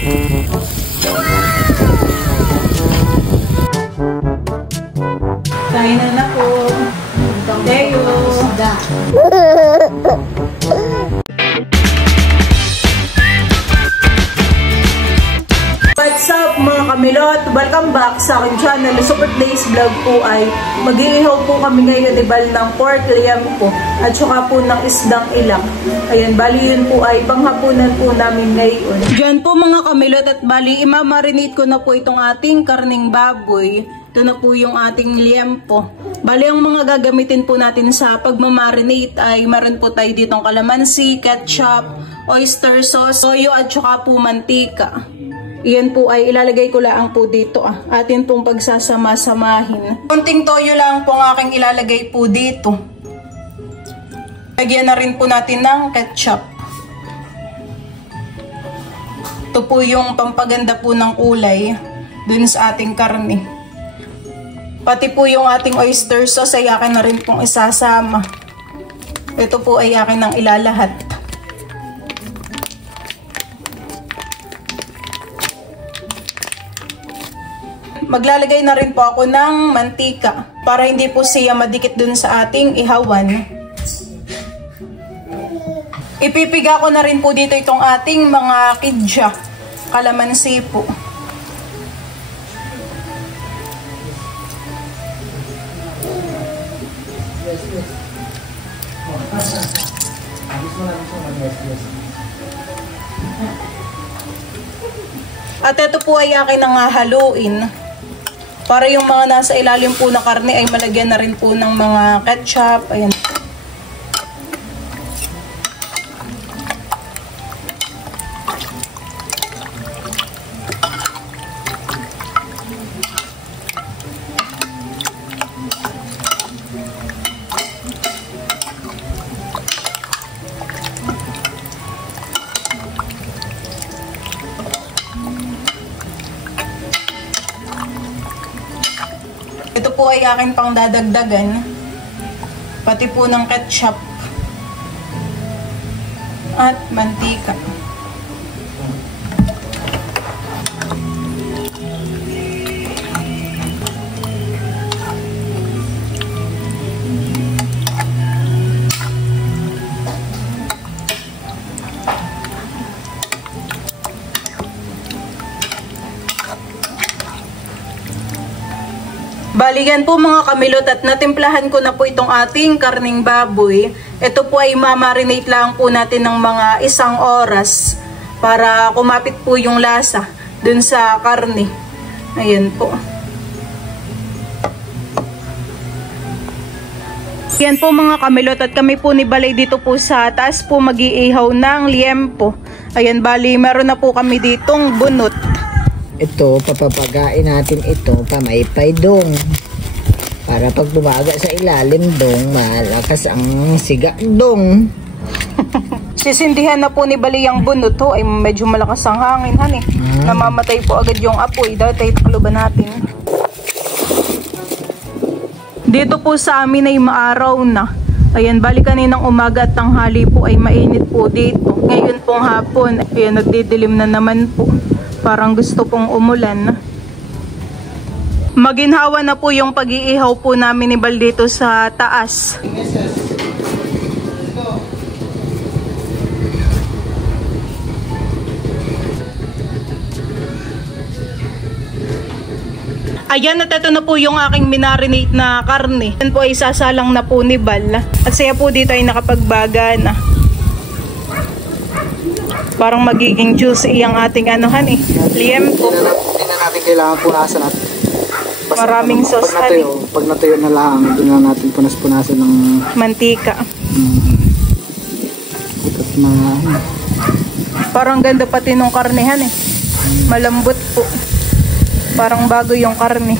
Kain na po. Teo. What's up mga kamilot? Welcome back sa aking channel. Super Days Vlog po ay mag-iihaw po kami ngayon dibal ng pork liempo at saka po ng isdang ilak. Ayan, bali yun po ay panghapunan po namin ngayon. Diyan po mga kamilot at bali imamarinate ko na po itong ating karning baboy. Ito na po yung ating liempo. Bali ang mga gagamitin po natin sa pagmamarinate ay meron po tayo ditong kalamansi, ketchup, oyster sauce, toyo at saka po mantika. Iyan po ay ilalagay ko lang po dito. Atin pong pagsasama-samahin. Konting toyo lang po ang aking ilalagay po dito. Lagyan na rin po natin ng ketchup. Ito po yung pampaganda po ng kulay dun sa ating karne. Pati po yung ating oyster sauce ay akin na rin pong isasama. Ito po ay akin ng ilalahat. Maglalagay na rin po ako ng mantika para hindi po siya madikit dun sa ating ihawan. Ipipiga ko na rin po dito itong ating mga kidya, kalamansi po. At ito po ay akin na nga haluin. Para yung mga nasa ilalim po na karne ay malagyan na rin po ng mga ketchup. Ayan. Ito po ay akin pang dadagdagan, pati po ng ketchup at mantika. Balikan po mga kamilot at natimplahan ko na po itong ating karning baboy. Ito po ay mamarinate lang po natin ng mga 1 oras para kumapit po yung lasa dun sa karne. Ayan po. Yan po mga kamilot at kami po ni Balay dito po sa taas po mag-iihaw ng liempo. Ayan, bali meron na po kami ditong bunot. Ito, papapagain natin ito, pamaypay dong. Para pag bumaga sa ilalim dong, malakas ang siga dong. Sisindihan na po ni Bali ang bunot ho, ay medyo malakas ang hangin han eh. Namamatay po agad yung apoy, dahil takluban natin. Dito po sa amin ay maaraw na. Ayan, bali kaninang umaga at tanghali po ay mainit po dito. Ngayon pong hapon, ayan, nagdidilim na naman po. Parang gusto pong umulan. Maginhawa na po yung pag-iihaw po namin ni Bal dito sa taas. Ayan, at ito na po yung aking minarinate na karne. Yan po ay sasalang na po ni Bal. At siya po dito ay nakapagbaga na. Parang magiging juicy ang ating anuhan eh. Liempo. Hindi na natin kailangan punasan at maraming sauce. Pag natuyo na lang, doon na natin punas-punasan ng mantika. At parang ganda pati nung karnehan eh. Malambot po. Parang bago yung karne.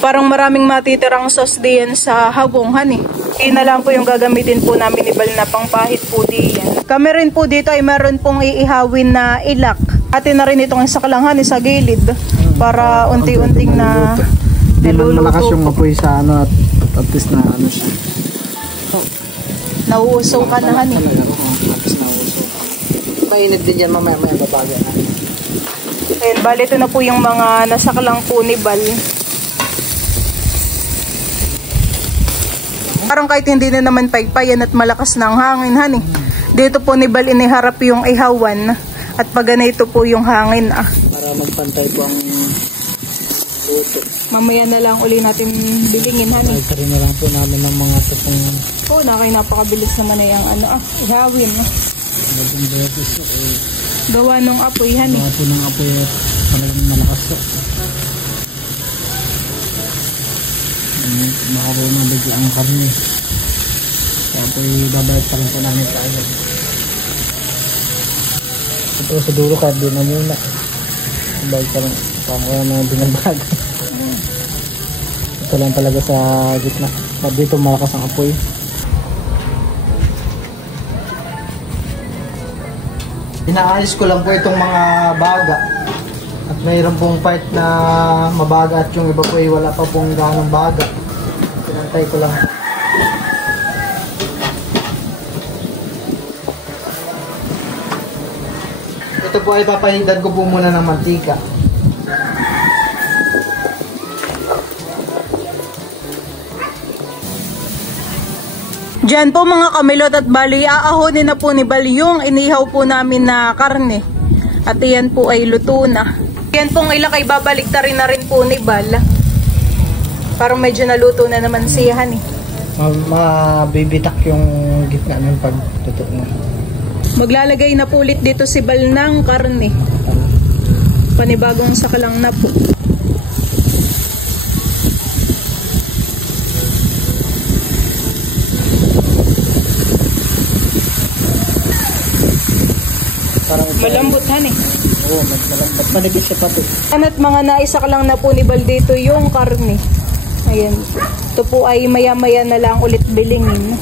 Parang maraming matitirang sauce diyan sa hagunghan eh. Yun na lang po yung gagamitin po namin ni Bal na pangpahit po diyan. Kami rin po dito ay meron pong iihawin na ilak. Atin na rin itong sa kalanghan sa gilid para unti-unting na Di man malakas yung apoy sa ano at least na ano siya. Nauusaw ka na, honey. At least nauusaw ka. Mainit din yan mamaya babaga na. Ayun, bali ito na po yung mga nasaklang po ni Bal. Parang kahit hindi na naman paypayan at malakas na ang hangin, honey. Dito po ni Bal iniharap yung ihawan at pag ganito po yung hangin. Para magpantay po ang luto. Mamaya na lang uli natin bilingin, honey. Ay, rin na lang po namin ng mga tutong. Oo, napakabilis naman na yung ihawin. Gawa nung apoy, honey. Gawa po ng apoy at talagang malakas po. Baka po mabigla ang karne. Kaya po babayad pa rin po namin tayo. Ito sa dulo kahit doon na muna. Babayad pa rin. Parang wala na binabag. Ito lang talaga sa gitna. At dito malakas ang apoy. Inaayos ko lang po itong mga baga. At mayroon pong part na mabaga at yung iba po ay wala pa pong ganong baga. Pinantay ko lang. Ito po ay papahindan ko po muna ng mantika. Diyan po mga kamilot at bali, aahonin na po ni Bal yung inihaw po namin na karne. At iyan po ay luto na. Yan pong ilakay babalik na rin po ni Bal. Parang medyo naluto na naman siya, honey. Mabibitak yung gitna ng pagtuto mo. Maglalagay na po ulit dito si Bal ng karne. Panibagong sakalang na po. Malambot, honey. Oo, malambot. Manigit siya pati. At mga naisa lang na po ni Bal dito yung karne. Ayan. Ito po ay maya-maya na lang ulit bilingin.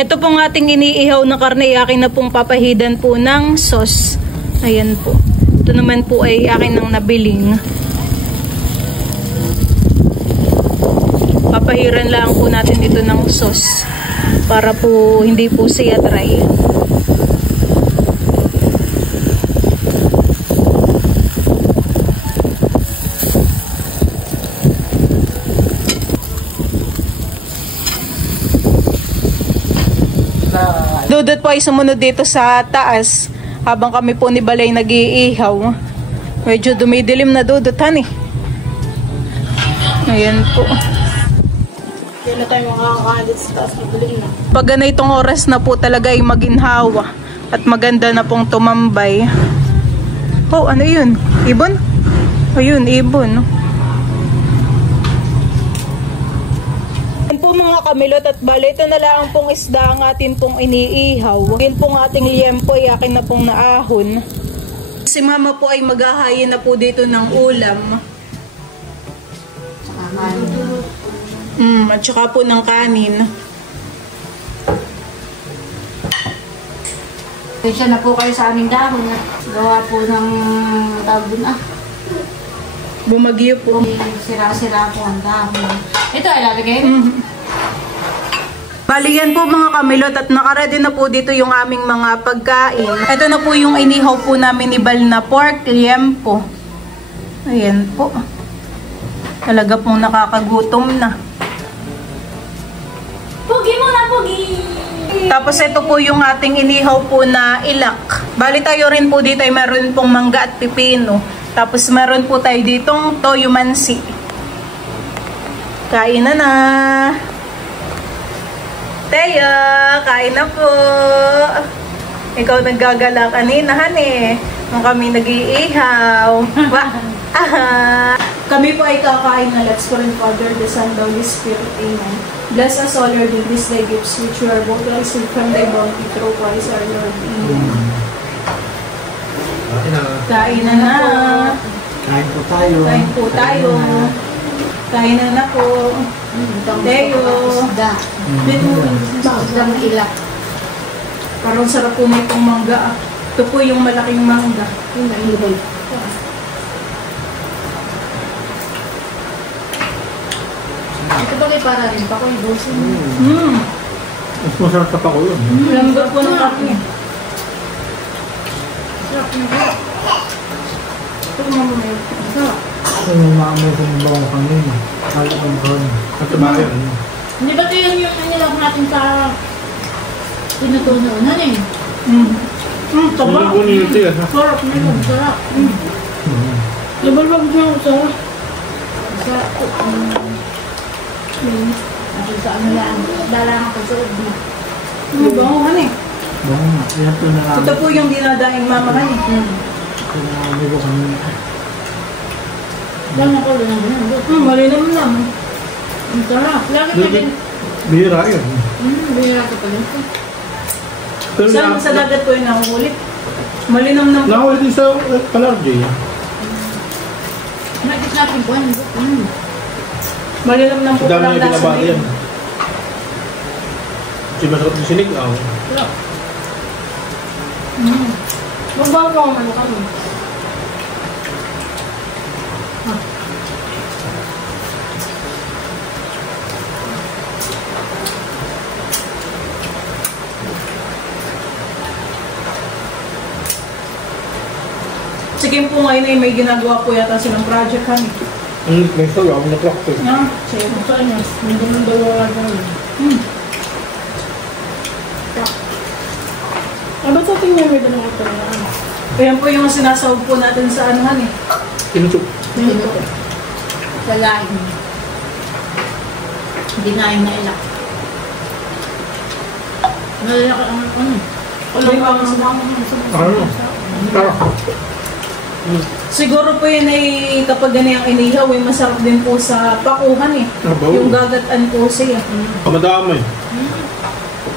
Ito pong ating iniihaw na karne, akin na pong papahidan po ng sauce. Ayan po. Ito naman po ay akin ng nabiling. Papahiran lang po natin ito ng sauce para po hindi po siya dry. Dudot po ay sumunod dito sa taas habang kami po ni Balay nag-iihaw. Medyo dumidilim na dudot, honey. Ayan po. Hindi na tayo makakakalit sa taas na buling na. Pag ganitong oras na po talaga ay maginhawa at maganda na pong tumambay. Oh, ano yun? Ibon? Ayun, ibon. Mga kamilot at bali, ito na lang pong isda ang atin pong iniihaw. Yun pong ating liempo ay akin na pong naahon. Si mama po ay maghahayin na po dito ng ulam. At saka po ng kanin. Pasensya na po kayo sa aming dahon. Gawa po ng tawag na. Bumagyo po. Sira-sira po ang dahon. Ito ay lalagay. Bali yan po mga kamilot at nakaredy na po dito yung aming mga pagkain. Ito na po yung inihaw po namin ni Bal na pork liempo. Ayan po. Talaga pong nakakagutom na. Pugi mo na, pugi! Tapos ito po yung ating inihaw po na ilak. Bali tayo rin po dito ay meron pong mangga at pipino. Tapos meron po tayo ditong toyo mansi. Kain na na! Teya, kain na po. Ikaw naggagala kanina, honey. Nung kami nag-iihaw. Kami po ay kakain na. Let's pray, Father, the Son, the Holy Spirit. Amen. Bless us all, Lord, in these thy gifts, which we are both to receive from thy bounty through Christ our Lord. Amen. Kain na. Kain po tayo. Kain po tayo. Kain na po. Teo. Isdang ilak. Parang sarap po na itong mangga. Ito po yung malaking mangga. Ito ba kay para rin pa ko yung dosin? Mas masarap sa pako yun. Lambot po ng karne. Sarap nyo. Ito mamamay. Sarap. Ito yung maamoy sa mga bawang kanina. Kala ang karon. At tumakin. Hindi ba ito yung nilak natin sa pinutununan eh? Taba. Sarap na yun. Sarap. Labalwag niya ako sarap. Sarap po. At sa ano lang. Dalangan ko sa ubo. Banguhan eh. Bango nga. Yan po na Ito po yung dinadaing mamahan eh. Ito na maamoy ko kanina. Dalangan ko lang ganun. Mali naman naman. Ang sarap. Lagi na din. Bihira yun. Bihira ka pala. Sa dagat po yung nakukulit. Malinam ng... Nakawal din sa Palardy. Nakikit natin po. Malinam ng Sa dami pupulang na lasa binabati na yan. yun. Kasi masarap yung sinig. Sarap. Magbago ako ano kami. Sige po ngayon ay may ginagawa po yata silang project kami. May sayo. May na-tractor. Sige po sa inyo. Hindi naman dalawa lang. Ba't sa tingin may ganun ito na? Ayan po yung sinasawag po natin sa anuhan eh. Pinutsuk. Sa laing. Dinaing na ilak. Nalilak ang ano. May mga Ano? Tara. siguro po yun ay kapag ganyan inihaw ay masarap din po sa pakuhan eh. Abaw. Yung gagatan po siya. Kamadamay.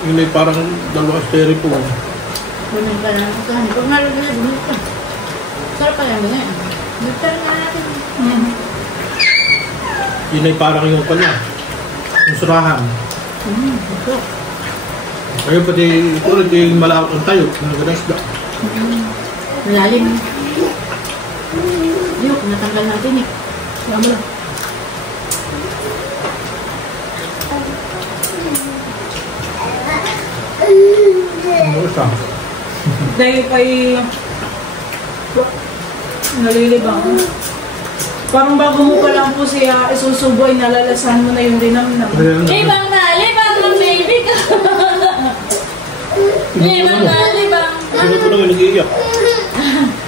Yung may parang dalawang steri po. Bunin ka na ng kanin. Pag meron na, bunin ka. Sarap pa lang ganyan. Bigtan nga natin. Yun ay parang yung kanya. Yung surahan. Ito. Ayun pati ito rin yung malawak ang tayo. Nagagasda. Malalim. Yuk, natanggal natin eh. Tama na. Ano isa? Dahil pa'y nalilibang. Parang bago mo pa lang po siya isusubo ay nalalasahan mo na yung dinamnam. Libang na! Libang na, baby ka! Libang na! Libang! Sino po naman nag-iiyak?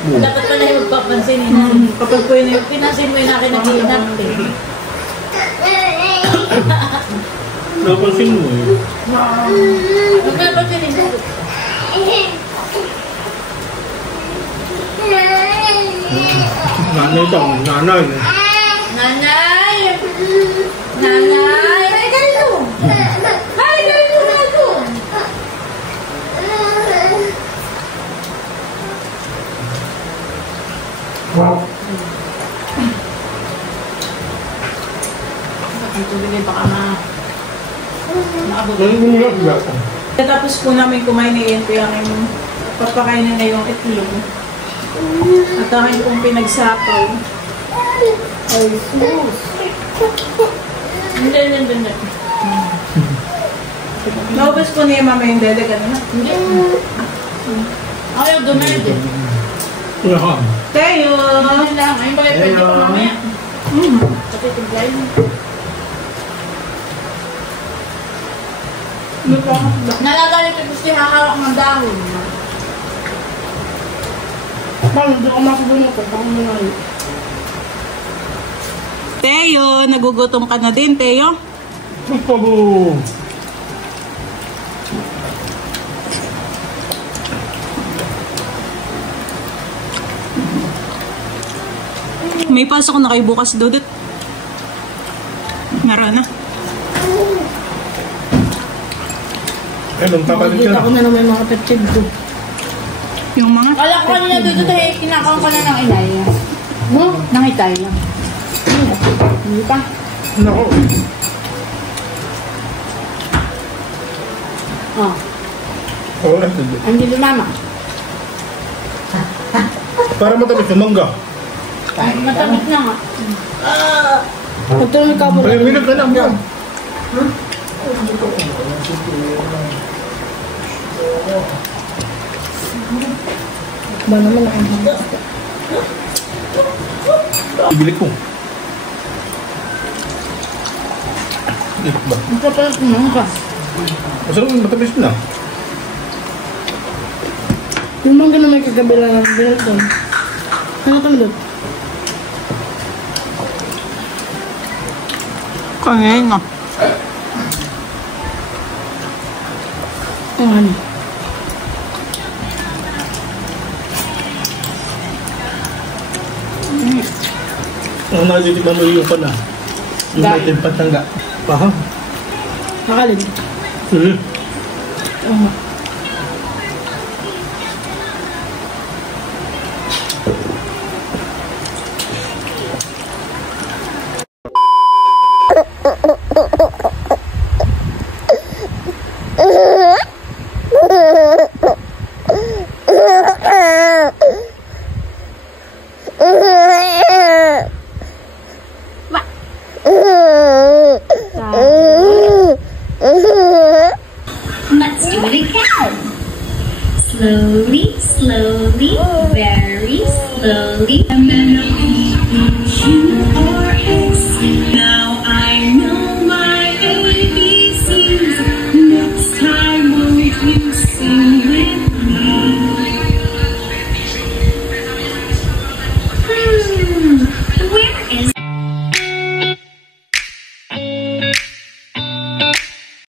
Dapat pala yung magpapansin eh. Kapag po yun yung Pinasin mo yung akin nag-iinap eh. Napansin mo eh. Magpapansin eh. Nanay daw, nanay. Nanay! Nanay! Ay, kayo! Ay, kayo na ito! Ang tubig ay baka maabot. Ano yung nag-iiyak? tapos po namin kumain ni Ian po yung aking papakainin na yung itlog. At aking pong pinagsapaw. Ay, sus. Hindi. Naubos po niya mama yung dede, gano'n na. Hindi. Ayaw dumedi. Wala ka. Tayo! Ano lang, ayun pala pwede pa mamaya. Kasi timplay mo. Nalagalit ko gusto hahawak ng dahon. Bang, doon ka makabunod ko. Bang mo nga yun. Teo, nagugutom ka na din, Teo? Pabo! May pasok na kayo bukas, Dudut. Meron na. Ayun, papalit ka na. Ako na naman yung mga petsib ko. Yung mga... Kala ko kanina dito tayo, kinakaon ko na ng inay. Mo? Nang itay. Hindi pa. Nako. Oh. Oo, hindi. Hindi lumama. Para matamis yung mangga. Matamit na nga. Pagtuloy ka po. Ay, minag ka lang yan. Ba naman ang Ibili ko. Ba? Ang kapalit mo ka. Masarap yung matamis na. Yung mga ganun may kagabila ng binat doon. Ano ito mo Kaya na. ang ano? Ang nalitipan mo yung pa na. Yung may tempat tangga. Pahang. Nakalin. Oo. Let's do it again. Slowly, slowly, very slowly.